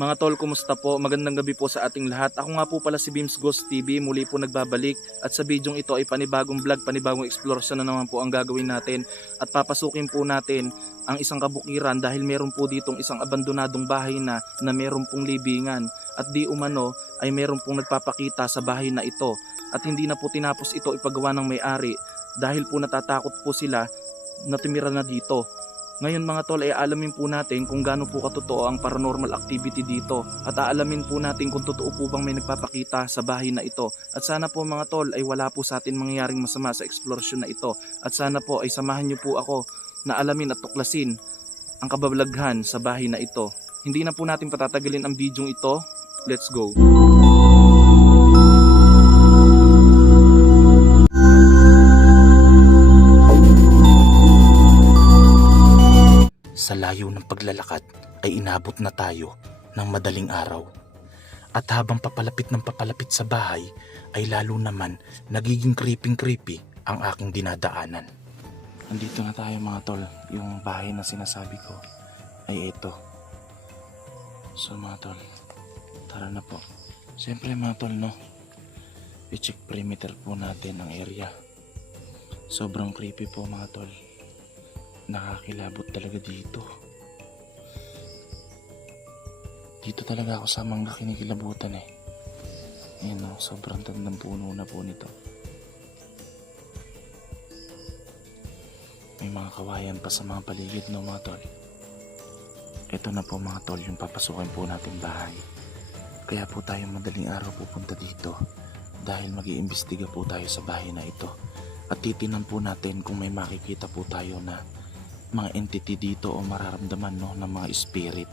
Mga tol, kumusta po? Magandang gabi po sa ating lahat. Ako nga po pala si Beams Ghost TV, muli po nagbabalik. At sa bidyong ito ay panibagong vlog, panibagong exploration na naman po ang gagawin natin. At papasukin po natin ang isang kabukiran dahil meron po ditong isang abandonadong bahay na meron pong libingan. At di umano ay meron pong nagpapakita sa bahay na ito. At hindi na po tinapos ito ipagawa ng may-ari dahil po natatakot po sila na tumira na dito. Ngayon mga tol ay aalamin po natin kung gaano po katotoo ang paranormal activity dito at aalamin po natin kung totoo po bang may nagpapakita sa bahay na ito. At sana po mga tol ay wala po sa atin mangyayaring masama sa exploration na ito. At sana po ay samahan niyo po ako na alamin at tuklasin ang kababalaghan sa bahay na ito. Hindi na po natin patatagalin ang bidyong ito. Let's go! Sa layo ng paglalakad ay inabot na tayo ng madaling araw. At habang papalapit sa bahay ay lalo naman nagiging creepy ang aking dinadaanan. Andito na tayo mga tol, yung bahay na sinasabi ko ay ito. So mga tol, tara na po. Siyempre mga tol no, i-check perimeter po natin ang area. Sobrang creepy po mga tol. Nakakilabot talaga dito. Dito talaga ako sa mangga kinikilabutan eh. Ayan o, sobrang tandang puno na po nito. May mga kawayan pa sa mga paligid no mga tol. Ito na po mga tol yung papasukin po natin bahay. Kaya po tayo madaling araw pupunta dito dahil mag-iimbestiga po tayo sa bahay na ito. At titinan po natin kung may makikita po tayo na mga entity dito o mararamdaman no, ng mga spirit.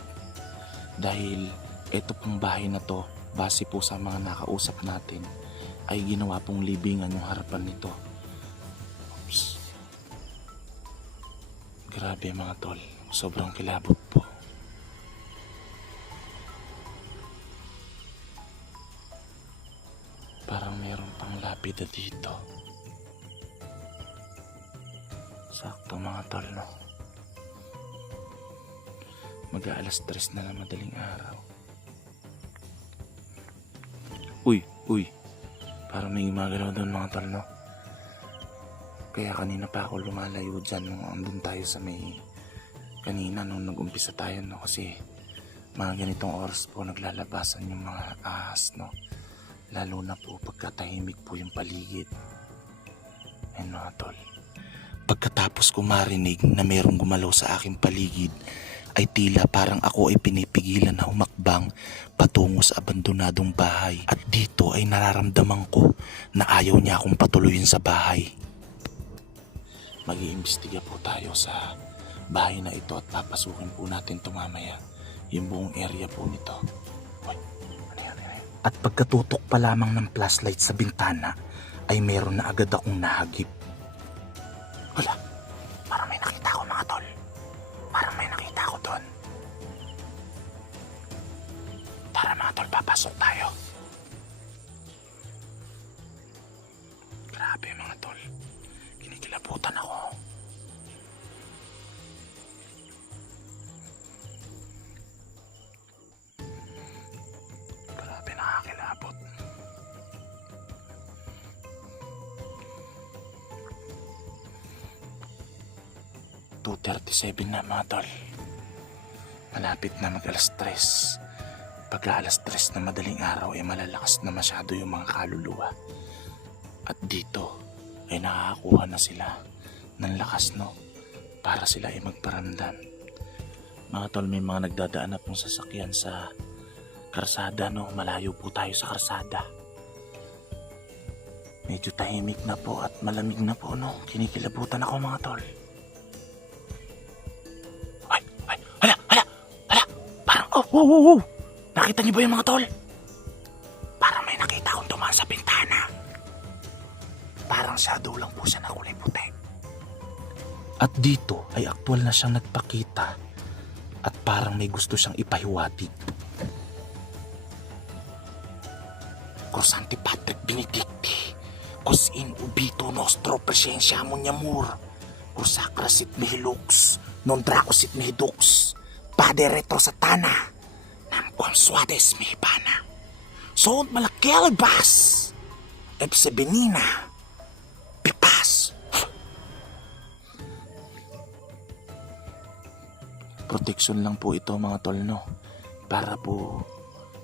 Dahil ito pong bahay na to, base po sa mga nakausap natin, ay ginawa pong libingan yung harapan nito. Oops. Grabe mga tol, sobrang kilabot po. Parang meron pang lapida dito. Sakto mga tol no. Mag-aalas 3 na ng madaling araw. Uy. Parang may gumagalaw doon mga tol no. Kaya kanina pa ako lumalayo dyan nung andun tayo sa may kanina nung nag-umpisa tayo no. Kasi mga ganitong oras po naglalabasan yung mga ahas no. Lalo na po pagkatahimik po yung paligid. Ayun mga tol. Pagkatapos ko marinig na merong gumalaw sa aking paligid ay tila parang ako ay pinipigilan na humakbang patungo sa abandonadong bahay. At dito ay nararamdaman ko na ayaw niya akong patuloyin sa bahay. Mag-iimbestiga po tayo sa bahay na ito at papasukin po natin ito mamaya. Yung buong area po nito. Uy, ano yan? At pagkatutok pa lamang ng flashlight sa bintana ay meron na agad akong nahagip. Wala, parang may nakita ako mga tol. Parang may nakita ako doon. Tara mga tol, papasok tayo. Grabe mga tol, kinikilabutan ako. Grabe, nakakilabot. 2:37 na mga tol. Malapit na mag alas 3. Pagka alas 3 na madaling araw ay malalakas na masyado yung mga kaluluwa. At dito ay nakakakuha na sila ng lakas no, para sila ay magparamdam. Mga tol, may mga nagdadaan na pong sasakyan sa karsada no. Malayo po tayo sa karsada. Medyo tahimik na po at malamig na po no. Kinikilabutan ako mga tol. Wow. Nakita niyo ba yung mga tol? Parang may nakita akong dumaan sa bintana. Parang shadow lang po siya na kulay puti. At dito ay aktual na siyang nagpakita at parang may gusto siyang ipahiwatig. Cos Patrick Benedicti, cos in ubito nostro presensya mo nyamur, cos sacra sit mihi lux, non draco sit mihi dux, Padre retro satana, nam quam suades mi pana. Soon malakelbas. Ebsebenina. Pipas. Proteksyon lang po ito mga tol, no? Para po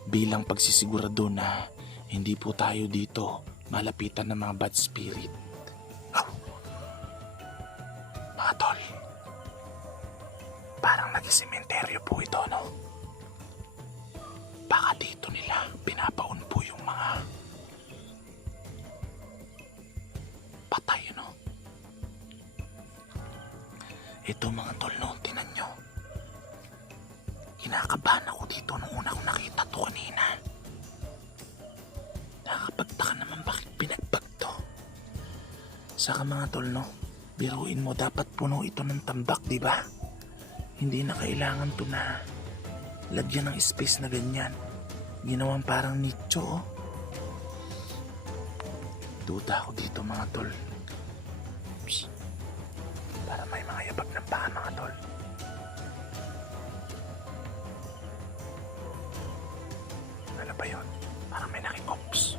bilang pagsisigurado na hindi po tayo dito malapitan ng mga bad spirit. Mga tol, parang nagsisementeryo po ito, no? Baka dito nila pinapaon po yung mga patay, no? Ito mga tol, no? Tinan nyo. Kinakabahan ako dito nung una kong nakita to kanina. Nakakapagtaka naman bakit pinagbag to. Saka mga tol, no? Biruin mo, dapat puno ito ng tambak, di ba? Hindi na kailangan to na lagyan ng space na ganyan. Ginawang parang nicho, oh. Duda ako dito mga tol. Psst. Para may mga yabag ng paa mga tol. Ano ba yun? Parang may nakikops.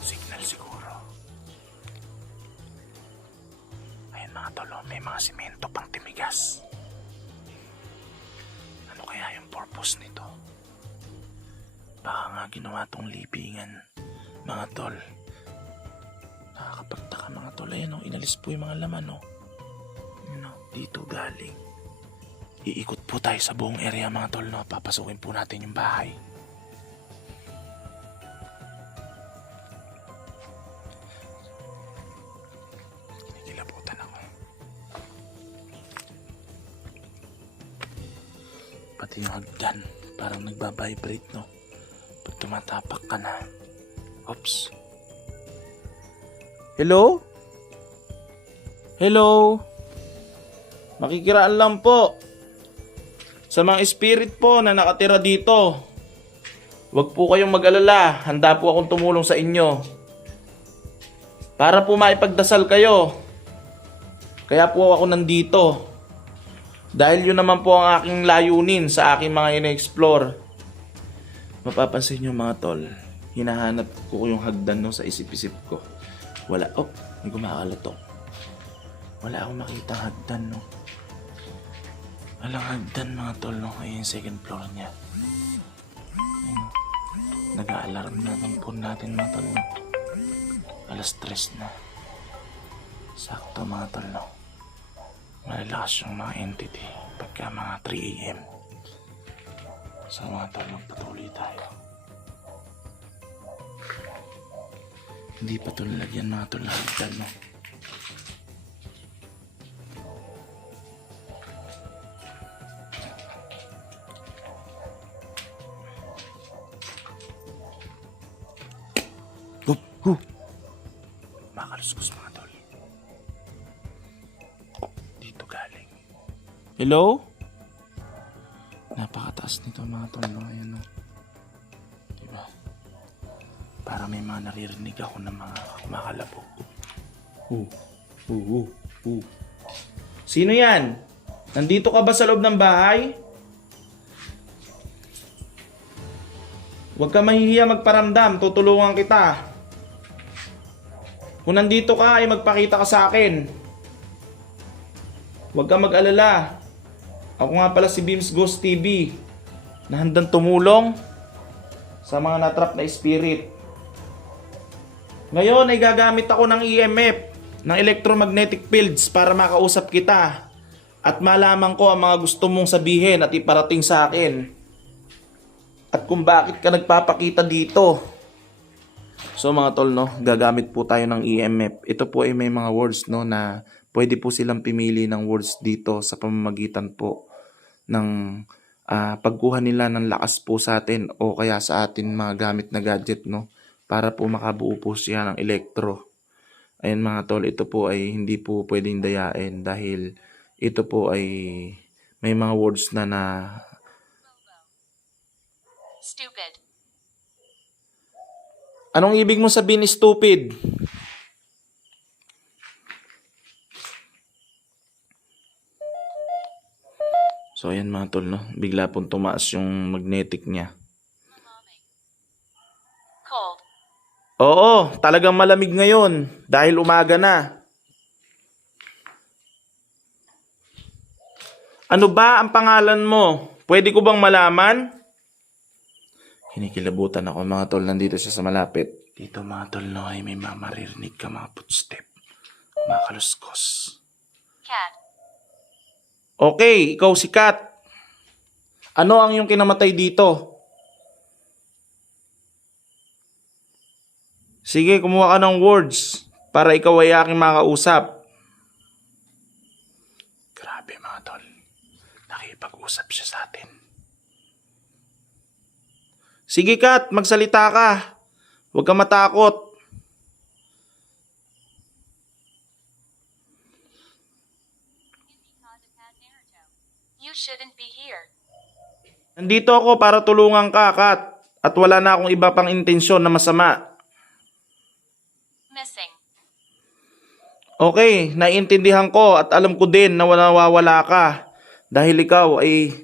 Signal siguro. Ayun mga tol, oh, may mga simento pang timigas. Ano kaya yung purpose nito? Baka nga ginawa tong libingan, mga tol. Nakakapagtaka mga tol. Ayan, oh, inalis po yung mga laman, oh. Ano, dito galing. Iikot po tayo sa buong area mga tol, no? Papasukin po natin yung bahay. Kinikilabutan ako. Pati yung hagdan, parang nagbabibrate, no? Pag tumatapak ka na. Oops. Hello? Hello? Makikiraan lang po. Sa mga spirit po na nakatira dito, huwag po kayong mag-alala. Handa po akong tumulong sa inyo. Para po maipagdasal kayo. Kaya po ako nandito. Dahil yun naman po ang aking layunin sa aking mga ina-explore. Mapapansin nyo mga tol, hinahanap ko yung hagdan no, sa isip-isip ko. Wala. Oh, may gumakalat, oh. Wala akong makita hagdan, no. Walang hagdan mga tol, no. Ayun yung second floor niya. Ayun. Nag-a-alarm na ng phone natin mga tol, no. Alas 3 na. Sakto mga tol, no. Malalakas yung mga entity pagka mga 3 AM. So mga tol, magpatuloy tayo. Hindi pa ito lalagyan mga tol na hagdan, no. Makaluskus mga tol. Dito galing. Hello? Napakataas nito mga tol, no? Ayan, no? Diba? Para may mga naririnig ako ng mga makalabog. Sino yan? Nandito ka ba sa loob ng bahay? Huwag ka mahihiya magparamdam, tutulungan kita. Kung nandito ka ay magpakita ka sa akin. Huwag ka mag-alala. Ako nga pala si Beams Ghost TV na handang tumulong sa mga natrap na spirit. Ngayon ay gagamit ako ng EMF, ng electromagnetic fields para makausap kita at malaman ko ang mga gusto mong sabihin at iparating sa akin. At kung bakit ka nagpapakita dito. So mga tol, no, gagamit po tayo ng EMF. Ito po ay may mga words, no, na pwede po silang pimili ng words dito sa pamamagitan po ng pagkuha nila ng lakas po sa atin o kaya sa atin mga gamit na gadget, no, para po makabuo po siya ng elektro. Ayan mga tol, ito po ay hindi po pwedeng dayain dahil ito po ay may mga words na Stupid. Anong ibig mo sabihin stupid? So ayan mga tol, no? Bigla pong tumaas yung magnetic niya. Cold. Oo, talagang malamig ngayon dahil umaga na. Ano ba ang pangalan mo? Pwede ko bang malaman? Kinikilabutan ako mga tol, nandito siya sa malapit. Dito mga tol, no, ay may maririnig ka mga footstep. Kumakaluskos. Cat. Okay, ikaw si Kat. Ano ang iyong kinamatay dito? Sige, kumuha ka ng words para ikaw ay aking makausap. Grabe mga tol. Nakipag-usap siya sa atin. Sige Kat, magsalita ka. Huwag ka matakot. You shouldn't be here. Nandito ako para tulungan ka, Kat. At wala na akong iba pang intensyon na masama. Missing. Okay, naiintindihan ko at alam ko din na nawawala ka. Dahil ikaw ay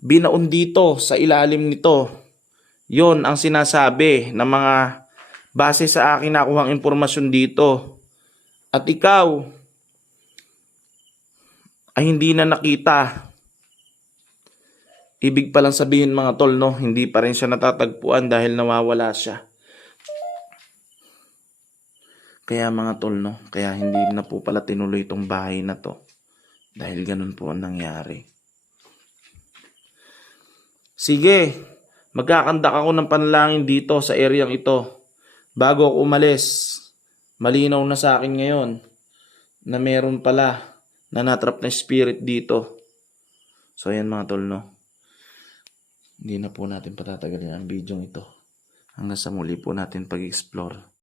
binaon dito sa ilalim nito. Yon ang sinasabi ng mga base sa akin nakuhang impormasyon dito. At ikaw ay hindi na nakita. Ibig palang sabihin mga tol, no, hindi pa rin siya natatagpuan dahil nawawala siya. Kaya mga tol, no, kaya hindi na po pala tinuloy itong bahay na to. Dahil ganun po ang nangyari. Sige, magkakandak ako ng panalangin dito sa areang ito. Bago ako umalis, malinaw na sa akin ngayon na meron pala na natrap na spirit dito. So ayan mga tol, no. Hindi na po natin patatagalin ang video ito. Hanggang sa muli po natin pag-explore.